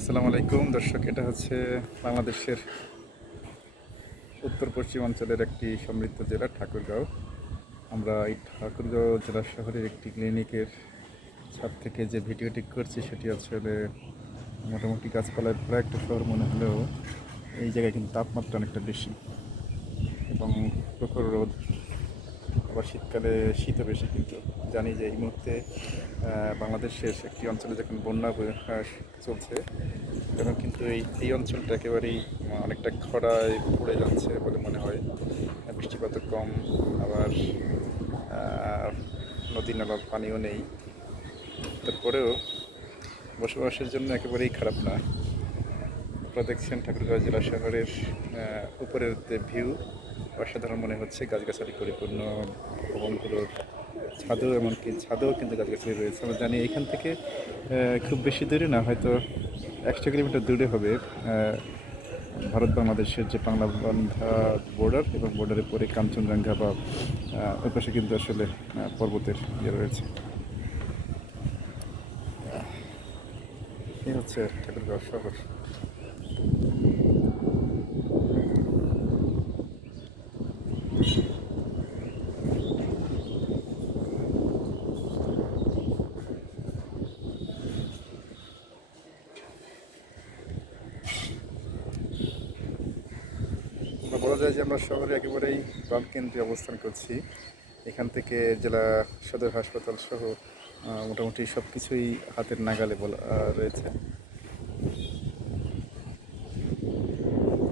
আসসালামু আলাইকুম। দর্শক, এটা হচ্ছে বাংলাদেশের উত্তর পশ্চিমাঞ্চলের একটি সমৃদ্ধ জেলা, ঠাকুরগাঁও। আমরা এই ঠাকুরগাঁও জেলা শহরের একটি ক্লিনিকের ছাদ থেকে যে ভিডিওটি করছি, সেটি আসলে মোটামুটি গাছপালায় প্রায় একটা শহর, মনে হলেও এই জায়গায় কিন্তু তাপমাত্রা অনেকটা বেশি এবং প্রখর রোদ আবার শীতকালে শীতও বেশি কিন্তু জানি যে এই মুহূর্তে বাংলাদেশের একটি অঞ্চলে যখন বন্যা চলছে তখন কিন্তু এই এই অঞ্চলটা একেবারেই অনেকটা খরায় পড়ে যাচ্ছে বলে মনে হয়। আহ, বৃষ্টিপাতও কম আবার নদী নালার পানিও নেই। তারপরেও বসবাসের জন্য একেবারেই খারাপ না। আপনারা দেখছেন ঠাকুরগাঁও জেলা শহরের উপরের ভিউ অসাধারণ মনে হচ্ছে গাছগাছালি পরিপূর্ণ, ভবনগুলোর ছাদও এমনকি ছাদেও কিন্তু গাছগাছালি রয়েছে। আমরা জানি এখান থেকে খুব বেশি দূরে না, হয়তো একশো কিলোমিটার দূরে হবে ভারত বাংলাদেশের যে বাংলা বান্ধা বর্ডার এবং বর্ডারের পরে কাঞ্চনজঙ্ঘা বা ওই পাশে কিন্তু আসলে পর্বতের ইয়ে রয়েছে। এই হচ্ছে ঠাকুরগাঁও শহর। বলা যায় যে আমরা শহরে একেবারেই প্রাণকেন্দ্রে অবস্থান করছি। এখান থেকে জেলা সদর হাসপাতাল সহ মোটামুটি সব কিছুই হাতের নাগালে বলা রয়েছে।